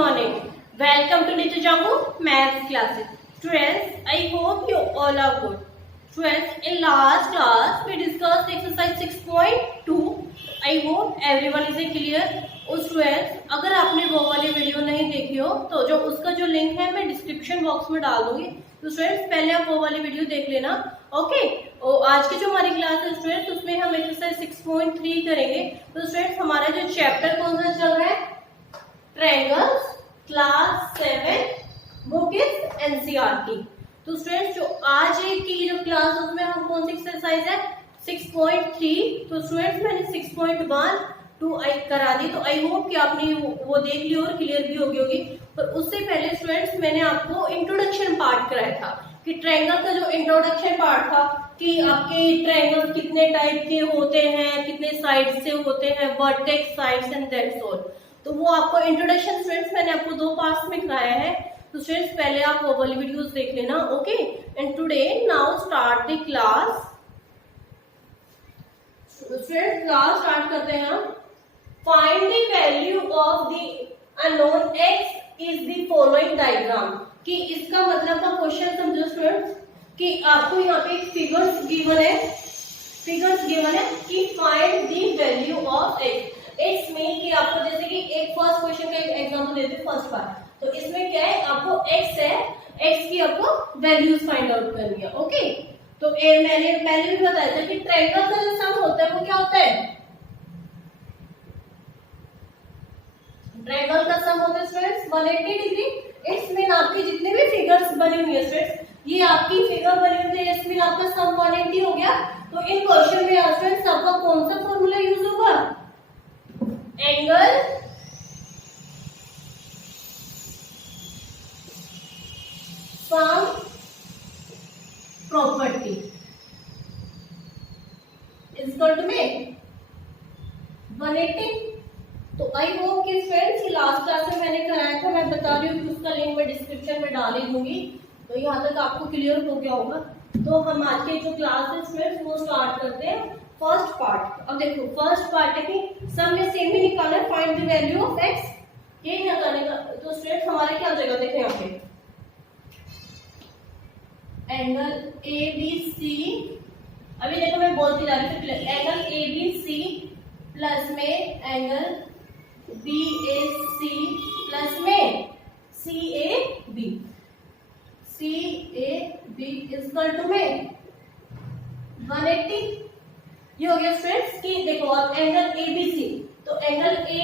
morning. Welcome to Nitu Jangu Maths classes. Students, I hope you all are good. Students, in last class we discussed exercise 6.2. I hope everyone is clear. और students, अगर आपने वो वाली video नहीं देखी हो तो जो उसका जो लिंक है मैं डिस्क्रिप्शन बॉक्स में डाल दूंगी. तो स्टूडेंट्स पहले आप वो वाली वीडियो देख लेना. ओके. और आज की जो हमारी क्लास है स्टूडेंट्स उसमें हम एक्सरसाइज 6.3 करेंगे. तो स्टूडेंट्स हमारा जो चैप्टर कौन सा चल रहा है? Triangles, class 7, book is NCERT. तो स्टूडेंट्स जो आज की जो क्लास है उसमें हम कौन सी एक्सरसाइज है? 6.3. तो स्टूडेंट्स मैंने 6.1 2 करा दी. तो आई होप कि आपने वो देख ली और क्लियर भी होगी होगी. पर उससे पहले स्टूडेंट्स मैंने आपको इंट्रोडक्शन पार्ट कराया था कि ट्रायंगल का जो इंट्रोडक्शन पार्ट था कि आपके ट्रायंगल कितने टाइप के होते हैं, कितने साइड से होते हैं, vertex, sides and that's all. तो वो आपको इंट्रोडक्शन स्टूडेंट्स मैंने आपको 2 पार्ट्स में कराया है. तो स्टूडेंट्स पहले आप वो वाली वीडियोस देख लेना. Okay. And today now start the class. Students class start करते हैं हम. Find the value of the unknown x is the following diagram. कि इसका मतलब का क्वेश्चन समझो स्टूडेंट्स कि आपको यहाँ पे फिगर्स गिवन है कि find the value of x. x में कि आपको जैसे कि एक फर्स्ट क्वेश्चन का एग्जांपल देते हैं फर्स्ट पार्ट. तो इसमें क्या है? आपको x है, x की आपको वैल्यूज फाइंड आउट करनी है. ओके. तो मैंने पहले भी बताया था कि ट्रायंगल का जो सम होता है वो क्या होता है? ट्रायंगल का सम होता है स्टूडेंट्स 180 डिग्री. इट्स मीन आपकी जितने भी फिगर्स बनी हुई है स्टूडेंट्स, ये आपकी फिगर बनी हुई है, इट्स मीन आपका सम 180 हो गया. तो इन क्वेश्चन में स्टूडेंट्स आपका कौन सा फॉर्मूला यूज होगा? Angle sum property is equal to में 180. तो आई होप कि फ्रेंड्स लास्ट क्लास में मैंने कराया था, मैं बता रही हूँ कि उसका लिंक मैं डिस्क्रिप्शन में डाल ही दूंगी. तो यहाँ तक आपको क्लियर हो गया होगा. तो हम आज के जो क्लास है फ्रेंड्स वो स्टार्ट करते हैं. First part. अब देखो फर्स्ट पार्ट है कि सब में सेम ही निकालना है, find the value of x. ये निकालने का. तो फ्रेंड्स हमारे क्या हो जाएगा? देखो यहाँ पे एंगल ए बी सी. अभी देखो मैं बोलती जा रही हूँ. Angle A B C plus में angle B A C plus में C A B. C A B equal to में 180. ये हो गया फ्रेंड्स कि देखो अब एंगल ए बी सी. तो एंगल ए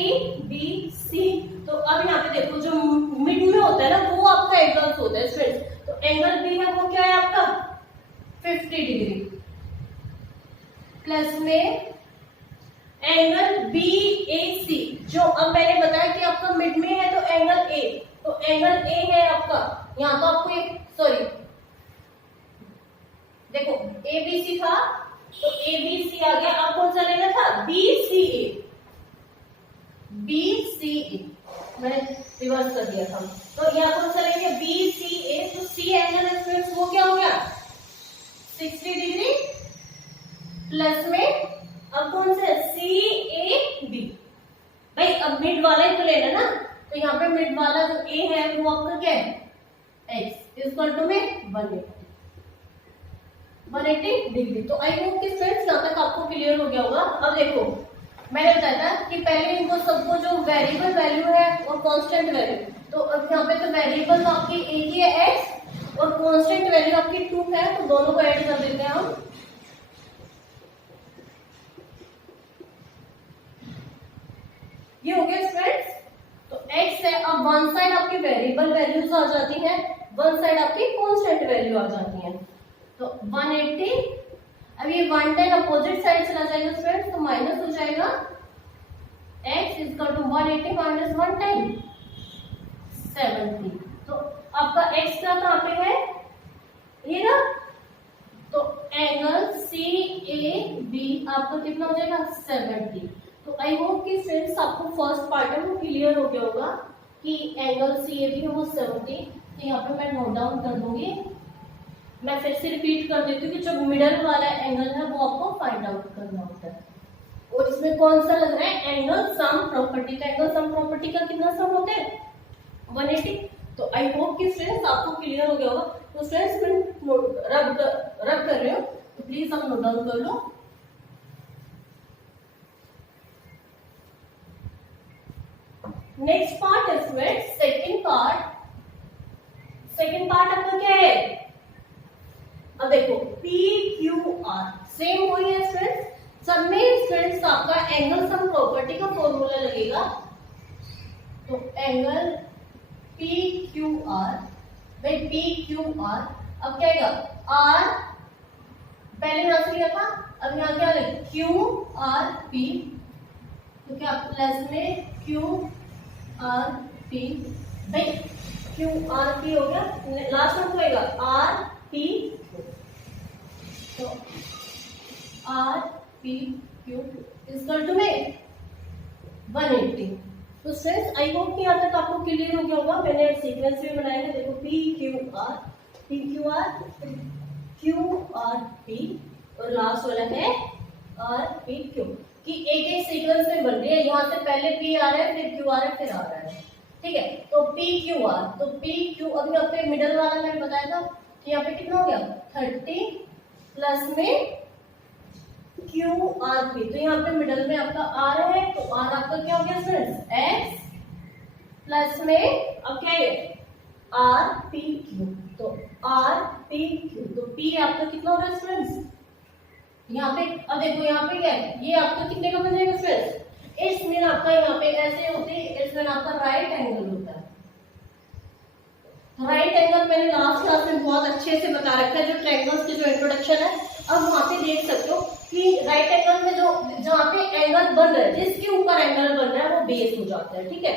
बी सी. तो अब यहाँ पे देखो जो मिड में होता है ना वो आपका एंगल होता है फ्रेंड्स. तो एंगल बी है वो क्या है आपका 50 डिग्री प्लस में एंगल बी ए सी. जो अब मैंने बताया कि आपका मिड में है तो एंगल ए. तो एंगल ए है आपका यहाँ. तो आपको एक सॉरी देखो ए बी सी था तो ए बी सी आ गया. अब कौन सा लेना था? B C A. B C ए मैंने रिवर्स कर दिया था. तो यहाँ कौन सा लेंगे? बी सी ए. तो सी एंगल है वो क्या हो गया 60 डिग्री प्लस में अब कौन सा सी ए बी. भाई अब मिड वाला ही तो लेना ना. तो यहाँ पे मिड वाला जो ए है वो आपका क्या है? एक्स इक्वल टू में 180 डिग्री. तो आई होप कि फ्रेंड्स यहाँ तक आपको क्लियर हो गया होगा. अब देखो मैंने बताया था कि पहले इनको सबको जो वेरिएबल वैल्यू है और कांस्टेंट वैल्यू. तो अब यहाँ पे तो वेरिएबल तो आपकी एक ही है एक्स और कांस्टेंट वैल्यू आपकी 2 है. तो दोनों को ऐड कर देते हैं हम. ये हो गया फ्रेंड्स. तो x है. अब वन साइड आपकी वेरिएबल वैल्यूज आ जाती है, वन साइड आपकी कांस्टेंट वैल्यू आ जाती है. तो 180. अब ये 110 अपोजिट साइड चला जाएगा फ्रेंड्स. तो माइनस हो जाएगा x इक्वल टू 180 माइनस 110 70. तो आपका x का कहाँ पे है? ये ना. तो एंगल सी ए बी आपका कितना हो जाएगा 70. तो आई होप कि फ्रेंड्स आपको फर्स्ट पार्ट है वो क्लियर हो गया होगा कि एंगल सी ए बी है वो 70. तो यहाँ पे मैं नोट डाउन कर दूंगी. मैं फिर से रिपीट कर देती हूँ कि जो मिडल वाला एंगल है वो आपको फाइंड आउट करना होता है. और इसमें कौन सा लग रहा है? एंगल सम प्रॉपर्टी का. एंगल सम प्रॉपर्टी का कितना सम होता है? 180। तो आई होप कि स्टूडेंट्स आपको क्लियर हो गया होगा। तो स्टूडेंट्स मैं रब कर रही हूँ, तो प्लीज आप नोट डाउन कर लो। नेक्स्ट पार्ट है students second part. Second part आपका क्या है? अब देखो पी क्यू आर सेम वही है स्टूडेंट्स, सब में स्टूडेंट्स आपका एंगल सम प्रॉपर्टी का फॉर्मूला लगेगा। तो एंगल पी क्यू आर, भाई पी क्यू आर अब क्या आएगा? आर पहले यहां से लिया था, अब यहां क्या लिख क्यू आर पी, तो क्या प्लस में क्यू आर पी, भाई क्यू आर पी हो गया, लास्ट में होएगा आर पी, तो R P Q equal to में 180। तो स्टूडेंट्स आई होप कि यहाँ तक आपको क्लियर हो गया होगा। मैंने सीक्वेंस में बनाया है, देखो पी क्यू आर पी और लास्ट वाला है आर पी क्यू, कि एक एक सीक्वेंस में बन रही है। यहाँ से पहले पी आ रहा है, फिर क्यू आ रहा है, फिर आ रहा है, ठीक है। तो पी क्यू आर, तो पी क्यू, अभी यहाँ पे मिडल वाला मैंने बताया था कि यहाँ पे कितना हो गया 30 प्लस में क्यू आर पी, तो यहाँ पे मिडल में आपका आर है, तो आर आपका क्या हो गया स्टूडेंट्स एक्स प्लस में अब क्या है आर पी क्यू, तो आर पी क्यू, तो पी आपका कितना हो गया स्टूडेंट्स यहाँ पे। अब देखो यहाँ पे क्या है, ये आपका कितने का बन जाएगा स्टूडेंट्स? इट्स मीन आपका यहाँ पे ऐसे होते हैं, इट्स मीन आपका राइट एंगल होता है। राइट एंगल मैंने लास्ट क्लास में बहुत अच्छे से बता रखा है, जो ट्रायंगल्स की जो इंट्रोडक्शन है। अब वहां पे देख सकते हो कि राइट एंगल में जो जहाँ पे एंगल बन रहा है, जिसके ऊपर एंगल बन रहा है वो बेस हो जाता है, ठीक है।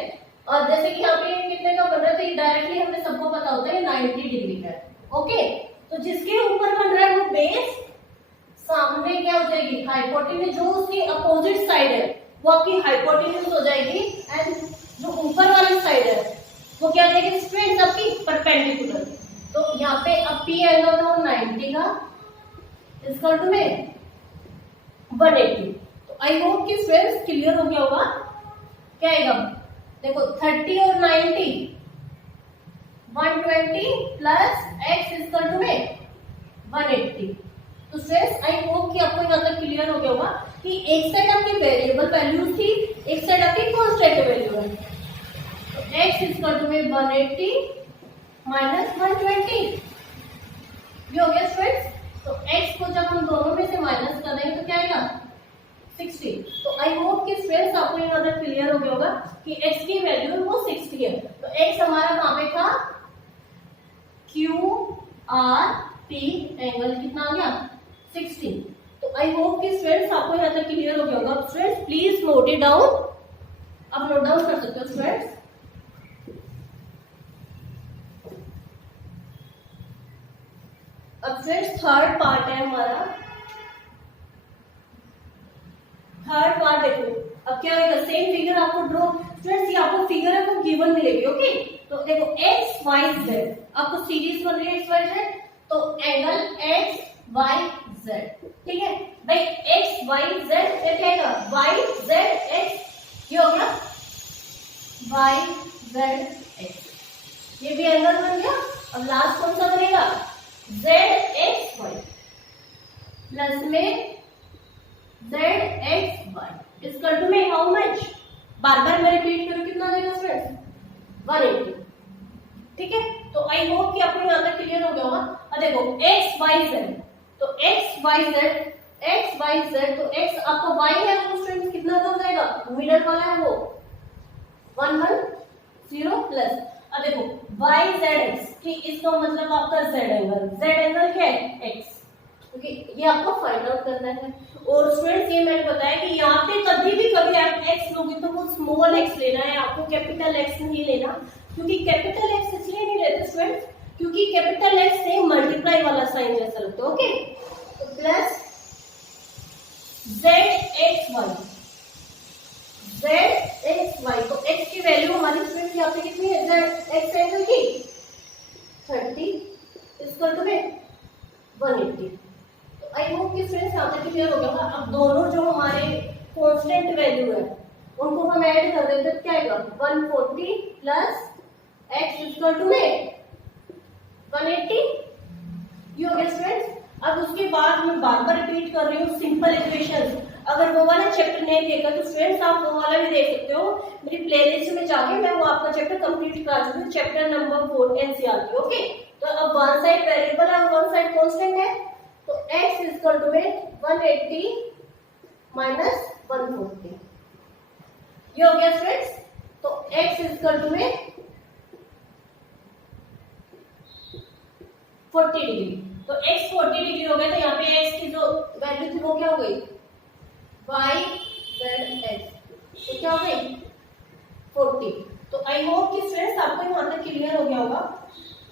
और जैसे कि यहाँ पे कितने का बन रहा है, तो ये डायरेक्टली हमें सबको पता होता है 90 डिग्री का है, ओके। तो जिसके ऊपर बन रहा है वो बेस, सामने क्या हो जाएगी हाइपोटेन्यूज, जो उसकी अपोजिट साइड है वो आपकी हाइपोटेन्यूज हो जाएगी, एंड जो ऊपर वाली साइड है वो क्या हो जाएगी स्ट्रेट आपकी परपेंडिकुलर। तो यहाँ पे अब पी एंगल हो 90 का इक्वल टू में 180। तो आई होप कि स्टूडेंट्स क्लियर हो गया होगा। क्या आएगा देखो 30 और 90 120 प्लस एक्स इक्वल टू में 180। तो स्टूडेंट्स आई होप कि आपको यहाँ तक क्लियर हो गया होगा कि एक साइड आपकी वेरिएबल वैल्यूज थी, एक साइड आपकी कांस्टेंट वैल्यू है। तो x इक्वल टू में 180 माइनस 120, ये हो गया स्टूडेंट्स। तो x को जब हम दोनों में से माइनस कर देंगे तो क्या आएगा 60। तो आई होप कि स्टूडेंट्स आपको यहाँ तक क्लियर हो गया होगा कि x की वैल्यू वो 60 है। तो x हमारा कहाँ पे था क्यू आर पी, एंगल कितना आ गया 60। तो आई होप कि स्टूडेंट्स आपको यहाँ तक क्लियर हो गया होगा। Students please note it down, आप नोट डाउन कर सकते हो स्टूडेंट्स। अब फ्रेंड्स थर्ड पार्ट है हमारा। थर्ड पार्ट देखो अब क्या होगा, सेम फिगर आपको ड्रॉ, फ्रेंड्स ये आपको फिगर है वो गिवन मिलेगी, ओके। तो देखो एक्स वाई जेड आपको सीरीज बन रही है एक्स वाई जेड, तो एंगल एक्स वाई जेड, ठीक है भाई। एक्स वाई जेड क्या आएगा वाई जेड एक्स, ये हो गया वाई जेड एक्स, ये भी एंगल बन गया। अब लास्ट कौन सा बनेगा जेड एक्स वाई प्लस में Z X Y equal to में हाउ मच, बार बार मैं रिपीट करूं कितना देगा स्टूडेंट्स 180, ठीक है। तो आई होप कि आपको यहाँ तक क्लियर हो गया होगा। अब देखो एक्स वाई जेड, तो एक्स वाई जेड, तो एक्स आपका वाई है वो स्टूडेंट्स कितना हो जाएगा, मिडल वाला है वो 110 प्लस। अब देखो वाई जेड एक्स, कि इसका मतलब आपका जेड एंगल क्या है एक्स, क्योंकि ये आपको फाइंड आउट करना है। और स्टूडेंट्स ये मैंने बताया कि यहाँ पे कभी आप एक्स लोगे तो वो स्मॉल एक्स लेना है, आपको कैपिटल एक्स नहीं लेना। क्योंकि कैपिटल एक्स इसलिए नहीं लेते स्टूडेंट्स क्योंकि कैपिटल एक्स से मल्टीप्लाई वाला साइन जैसा लगता है, ओके। तो प्लस जेड एक्स वाई, तो एक्स की वैल्यू हमारी स्टूडेंट्स यहाँ पे कितनी है जेड एक्स एंगल की 30 इक्वल टू में 180। तो आई होप कि स्टूडेंट्स यहाँ तक क्लियर हो गया होगा। अब दोनों जो हमारे कांस्टेंट वैल्यू है उनको हम ऐड कर देते हैं, क्या आएगा 140 प्लस x इक्वल टू में 180 ये हो गया स्टूडेंट्स। अब उसके बाद मैं बार बार रिपीट कर रही हूँ सिंपल इक्वेशंस। अगर वो वाला चैप्टर नहीं देखा तो स्टूडेंट्स आप वो वाला भी देख सकते हो, मेरी प्लेलिस्ट में जाके मैं वो आपका चैप्टर कंप्लीट करा चुकी हूँ, चैप्टर नंबर 4 एनसीईआरटी। ओके, तो अब वन साइड वेरिएबल है, वन साइड कांस्टेंट है, तो x इक्वल टू में 180 माइनस 140 ये हो गया स्टूडेंट्स। तो x इक्वल टू में 40 डिग्री, तो x 40 डिग्री हो गया, तो यहाँ पे x की जो वैल्यू थी वो क्या हो गई y z x, तो क्या हो गई 40। तो आई होप कि स्टूडेंट्स आपको यहाँ तक क्लियर हो गया होगा।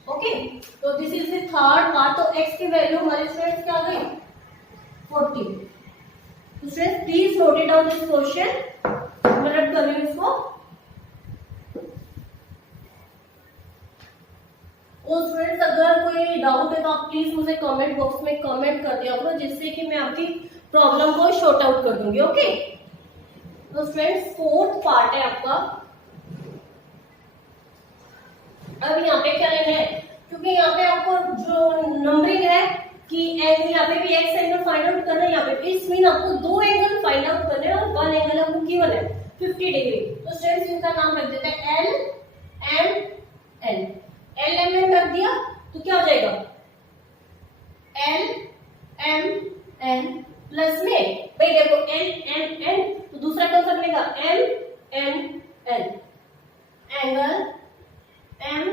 ओके, तो this is the third part. तो x की वैल्यू हमारे स्टूडेंट्स क्या आ गई 40। तो students please note it down this question, मैं रट कर रही हूँ इसको। और स्टूडेंट्स अगर कोई डाउट है तो आप प्लीज मुझे कमेंट बॉक्स में कमेंट कर दिया करो, जिससे कि मैं आपकी प्रॉब्लम को शॉर्ट आउट कर दूंगी। ओके, तो स्टूडेंट्स फोर्थ पार्ट है आपका। अब यहाँ पे क्या लेना है, क्योंकि यहाँ पे आपको जो नंबरिंग है कि यहाँ पे भी एक्स एंगल फाइंड आउट करना है, यहाँ पे इस मीन आपको दो एंगल फाइंड आउट करने हैं और वन एंगल आपको गिवन है 50 डिग्री। तो स्टूडेंट्स इनका नाम रख देते हैं L M N. L M N रख दिया तो क्या हो जाएगा एल एम एन प्लस में भाई देखो एल एम एन, तो दूसरा कौन सा बनेगा L M N, angle M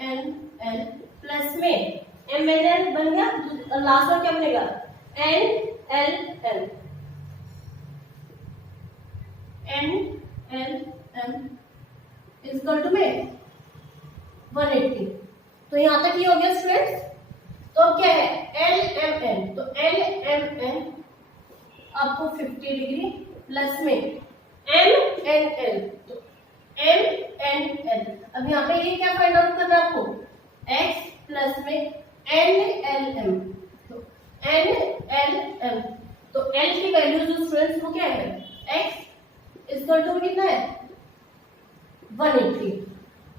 N L plus में एम एन एल बन गया, लास्ट में क्या बनेगा N L L, N L M equal to में 180। तो यहां तक ये हो गया स्टूडेंट्स। तो अब क्या है एल एम एन, तो एल एम एन आपको 50 डिग्री प्लस में एम एन एल, तो एम एन एल। अब यहाँ पे ये क्या फाइंड आउट करना है आपको x प्लस में एन एल एम, तो एन एल एम, तो एल की वैल्यू जो स्टूडेंट्स वो क्या है x इक्वल टू कितना है 180।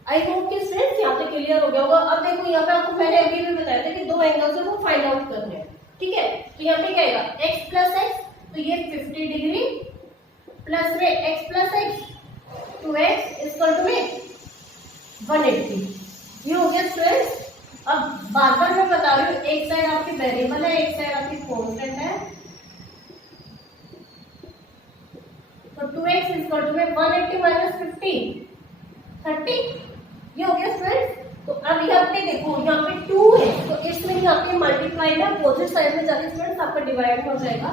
आई होप कि स्टूडेंट्स यहाँ पे क्लियर हो गया होगा। अब देखो यहाँ पे आपको मैंने अभी भी बताया था कि दो एंगल्स है वो फाइंड आउट करने हैं, ठीक है। तो यहाँ पे क्या आएगा x प्लस एक्स, तो ये 50 डिग्री प्लस में x प्लस एक्स, तो x इक्वल टू में 180 ये हो गया स्टूडेंट्स। अब बार बार मैं बता रही हूँ, एक साइड आपकी वेरिएबल है, एक साइड आपकी कांस्टेंट है, तो 2x इक्वल टू में 180 माइनस 50 30 ये हो गया स्टूडेंट्स। तो अब यहाँ पे देखो यहाँ पे 2 है, तो इसमें यहाँ पे मल्टीप्लाई है, अपोजिट साइड में जाके स्टूडेंट्स आपका डिवाइड हो जाएगा,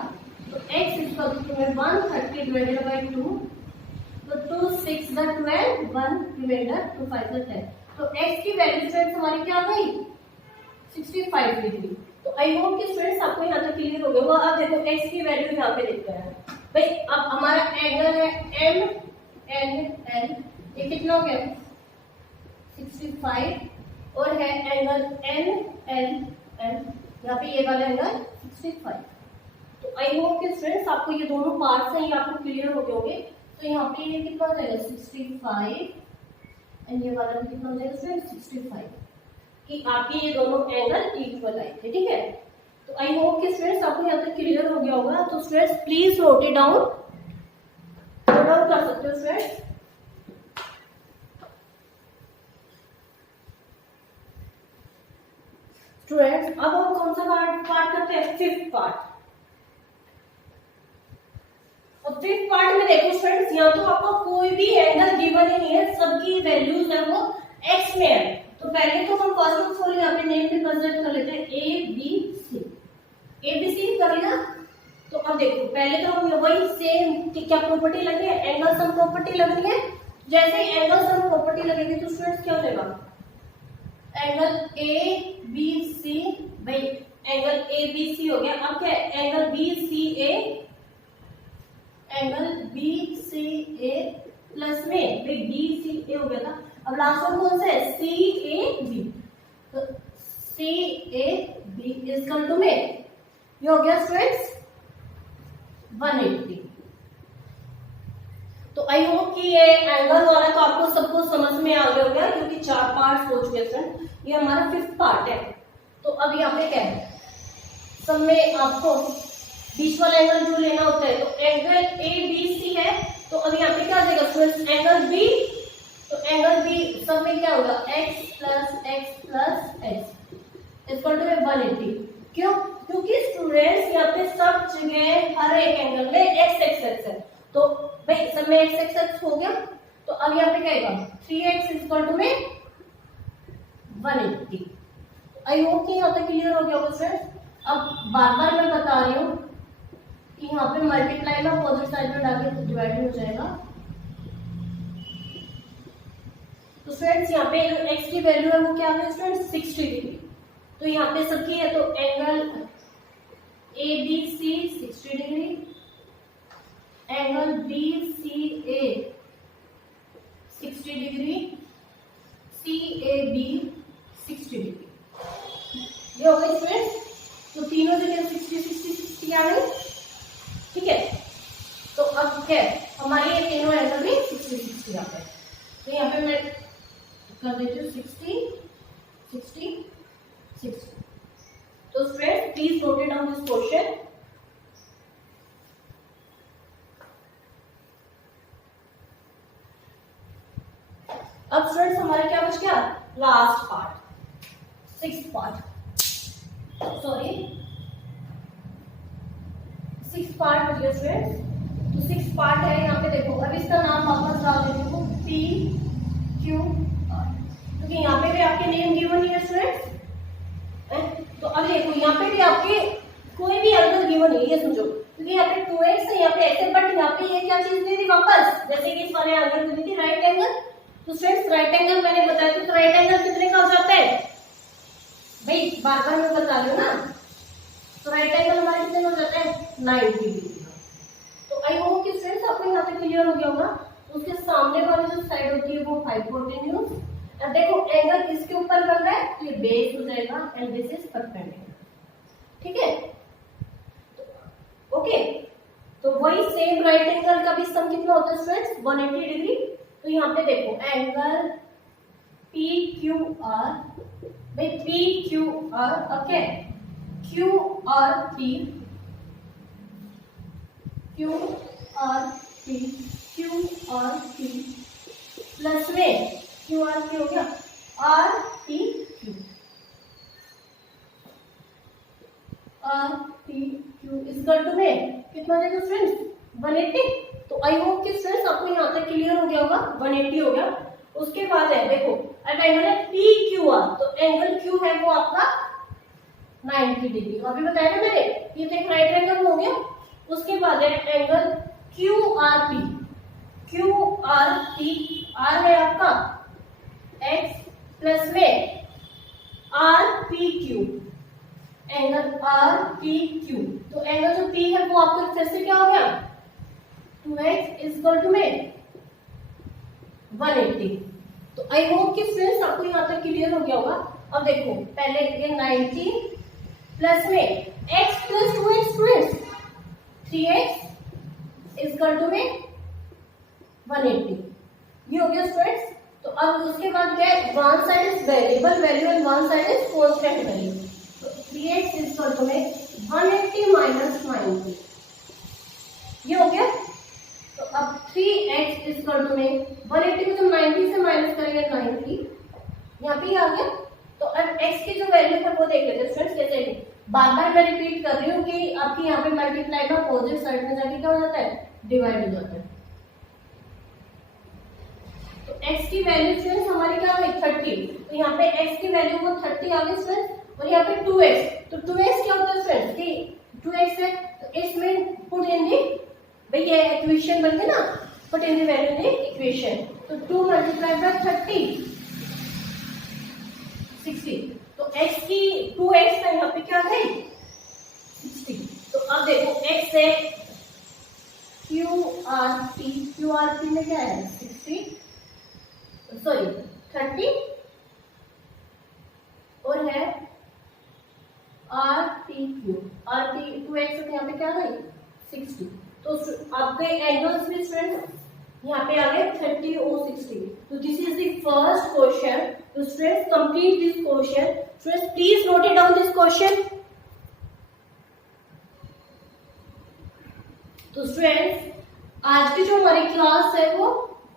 तो x इक्वल टू में 130 डिवाइडेड बाय 2, तो 2 6 12 1 रिमाइंडर 2 5 10। तो x की वैल्यू स्टूडेंट्स हमारी क्या आ गई 65 डिग्री। तो आई होप कि स्टूडेंट्स आपको यहाँ तक क्लियर हो गया होगा। अब देखो x की वैल्यू यहाँ पे लिखते हैं भाई। अब हमारा एंगल है m n n, ये कितना हो गया 65 और है एंगल n n n, यहाँ पे ये वाला एंगल 65। तो आई होप कि स्टूडेंट्स आपको ये दोनों पार्ट्स हैं ये आपको क्लियर हो गए होंगे। तो यहाँ पे ये कितना हो जाएगा 65 एंड ये वाला भी कितना हो जाएगा स्टूडेंट्स 65, कि आपके ये दोनों एंगल इक्वल आए थे, ठीक है। तो आई होप कि स्टूडेंट्स आपको यहाँ तक क्लियर हो गया होगा। तो students please note it down, note down कर सकते हो स्टूडेंट्स। स्टूडेंट्स अब हम कौन सा पार्ट करते हैं फिफ्थ पार्ट। और फिफ्थ पार्ट में देखो स्टूडेंट्स, यहाँ तो आपको कोई भी एंगल गिवन ही नहीं है, सबकी वैल्यूज है वो x में है। तो पहले तो हम फर्स्ट ऑफ ऑल यहाँ पे नेम पे कंसीडर कर लेते हैं ए बी सी कर लिया। तो अब देखो पहले तो हम वही सेम क्या प्रॉपर्टी लगी है एंगल सम प्रॉपर्टी लगनी है। जैसे एंगल सम प्रॉपर्टी लगेगी तो स्टूडेंट्स क्या हो जाएगा एंगल ए बी सी, भाई एंगल ए बी सी हो गया। अब क्या है एंगल बी सी ए, एंगल बी सी ए प्लस में भाई बी सी ए हो गया था। अब लास्ट वन कौन सा है सी ए बी, तो सी ए बी इक्वल टू में ये हो गया स्टूडेंट्स 180। तो आई होप कि ये एंगल वाला तो आपको सबको समझ में आ गया होगा, क्योंकि 4 पार्ट्स हो चुके हैं। ये हमारा 5th पार्ट है। तो अब यहाँ पे क्या है, सब में आपको बीच वाला एंगल जो लेना होता है, तो एंगल ए बी सी है, तो अब यहाँ पे क्या आ जाएगा स्टूडेंट्स, एंगल बी। तो एंगल बी सब में क्या होगा, x plus x equal to 180। क्यों? क्योंकि स्टूडेंट्स यहाँ पे सब जगह हर एक एंगल में x एक्स है, तो भाई सब में x एक्स हो गया। तो अब यहाँ पे क्या आएगा, 3x इक्वल टू में 180। आई होप कि यहाँ तक क्लियर हो गया होगा फ्रेंड्स। अब बार बार मैं बता रही हूँ कि यहाँ पे मल्टीप्लाई में अपोजिट साइड में डाल के डिवाइड हो जाएगा। तो फ्रेंड्स यहाँ पे x की वैल्यू है वो क्या है फ्रेंड्स, 60 डिग्री। तो यहाँ पे सबकी है, तो angle A B C 60 degree, angle B C A 60 degree, C A B 60 degree. ये हो गई फ्रेंड्स। तो तीनों जगह 60 आ गई, ठीक है। तो अब क्या हमारे ये तीनों एंगल में 60 आ गए। तो यहाँ पे मैं कर देती हूँ 60। तो friends please note down this question. अब फ्रेंड्स हमारा क्या बच गया, last part, 6th part, sorry 6th part बच गया फ्रेंड्स। तो 6th पार्ट है, यहाँ पे देखो। अब इसका नाम वापस डाल देती हूँ पी क्यू आर, क्योंकि यहाँ पे भी आपके नेम गिवन नहीं है स्टूडेंट्स। तो अब देखो यहाँ पे भी आपके कोई भी एंगल गिवन नहीं है, समझो, क्योंकि यहाँ पे 2x है, यहाँ पे x है, बट यहाँ पे ये क्या चीज दे दी वापस, जैसे कि इस वाले एंगल को दी थी राइट एंगल। तो फ्रेंड्स राइट एंगल मैंने बताया, तो राइट एंगल कितने का हो जाता है भाई, बार बार मैं बता रही हूँ ना। तो राइट एंगल हमारे कितने हो जाता है, 90 डिग्री। तो आई होप कि फ्रेंड्स आपको यहाँ पे क्लियर हो गया होगा। उसके सामने वाली जो साइड होती है वो हाइपोटेन्यूज। अब देखो एंगल किसके ऊपर बन रहा है, तो ये बेस हो जाएगा एंड दिस इज परपेंडिकुलर, ठीक है। ओके, तो वही सेम राइट एंगल का भी सम कितना होता है फ्रेंड्स, 180 डिग्री। तो यहाँ पे देखो एंगल पी क्यू आर, भाई P Q R, okay, Q R P, Q R P, Q R P plus में क्यू आर पी हो गया R P Q, R P Q equal to में कितना हो जाएगा फ्रेंड्स, 180। तो आई होप कि फ्रेंड्स आपको यहाँ तक क्लियर हो गया होगा, 180 हो गया। उसके बाद है देखो, अब एंगल है पी क्यू आर, तो एंगल क्यू है वो आपका 90 डिग्री, अभी बताया ना मैंने, ये तो एक राइट एंगल हो गया। उसके बाद है angle Q R P, Q R P, R है आपका x प्लस में R P Q, angle R P Q. तो एंगल जो p है वो आपका फिर से क्या हो गया, 2x इक्वल टू में 180। तो आई होप कि फ्रेंड्स आपको यहाँ तक क्लियर हो गया होगा। अब देखो पहले ये 90 प्लस में x plus 2x friends, 3x equal to में 180, ये हो गया स्टूडेंट्स। तो अब उसके बाद क्या है, one side is variable value and one side is constant value. तो 3x इक्वल टू में 180 माइनस 90, ये हो गया। तो अब 3x इक्वल टू में 180 को जब 90 से माइनस करेंगे 90, यहाँ पे आ गया। तो अब x की जो वैल्यू है वो देख लेते हैं फ्रेंड्स कैसे। बार बार मैं रिपीट कर रही हूँ कि आपकी यहाँ पे मल्टीप्लाई का अपोजिट साइड में जाके क्या हो जाता है, डिवाइड हो जाता है। तो x की वैल्यू फ्रेंड्स हमारी क्या है 30, तो यहाँ पे x की वैल्यू वो 30 आ गई फ्रेंड्स। और यहाँ पे 2x, तो 2x क्या होता है फ्रेंड्स कि 2x है, तो इसमें पुट इन दी, भाई ये इक्वेशन बन गई ना, put in the value in the equation. तो 2 मल्टीप्लाई बाय 30 60, तो x की 2x है यहाँ पे क्या है 60। तो अब देखो x है QRP में क्या है 60, सॉरी 30, और है RPQ, RP 2x यहाँ पे क्या है 60। तो आपके एंगल्स भी फ्रेंड्स यहाँ पे आ गए 30 और 60। तो this is the first question. तो students complete this question. Students please note it down this question. तो स्टूडेंट्स आज की जो हमारी क्लास है वो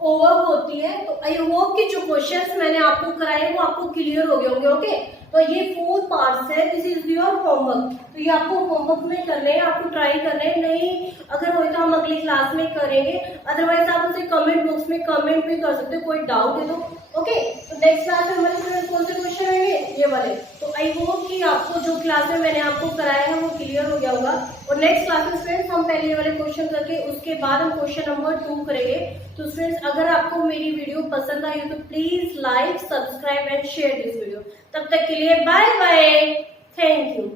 ओवर होती है। तो आई होप कि जो क्वेश्चंस मैंने आपको कराए वो आपको क्लियर हो गए होंगे। ओके, तो ये 4 पार्ट्स है। This is your homework. तो ये आपको होमवर्क में करने हैं, आपको ट्राई करने हैं। नहीं अगर हो तो हम अगली क्लास में करेंगे, अदरवाइज आप उसे कमेंट बॉक्स में कमेंट भी कर सकते हो, कोई डाउट है तो। ओके, तो नेक्स्ट क्लास में हमारे स्टूडेंट कौन से क्वेश्चन रहेंगे, ये वाले। तो आई होप कि आपको जो क्लास में मैंने आपको कराया है वो क्लियर हो गया होगा। और नेक्स्ट क्लास में स्टूडेंट्स हम पहले ये वाले क्वेश्चन करके उसके बाद हम क्वेश्चन नंबर 2 करेंगे। तो स्टूडेंट्स अगर आपको मेरी वीडियो पसंद आई तो please like, subscribe and share this video. तब तक के लिए बाय बाय, थैंक यू।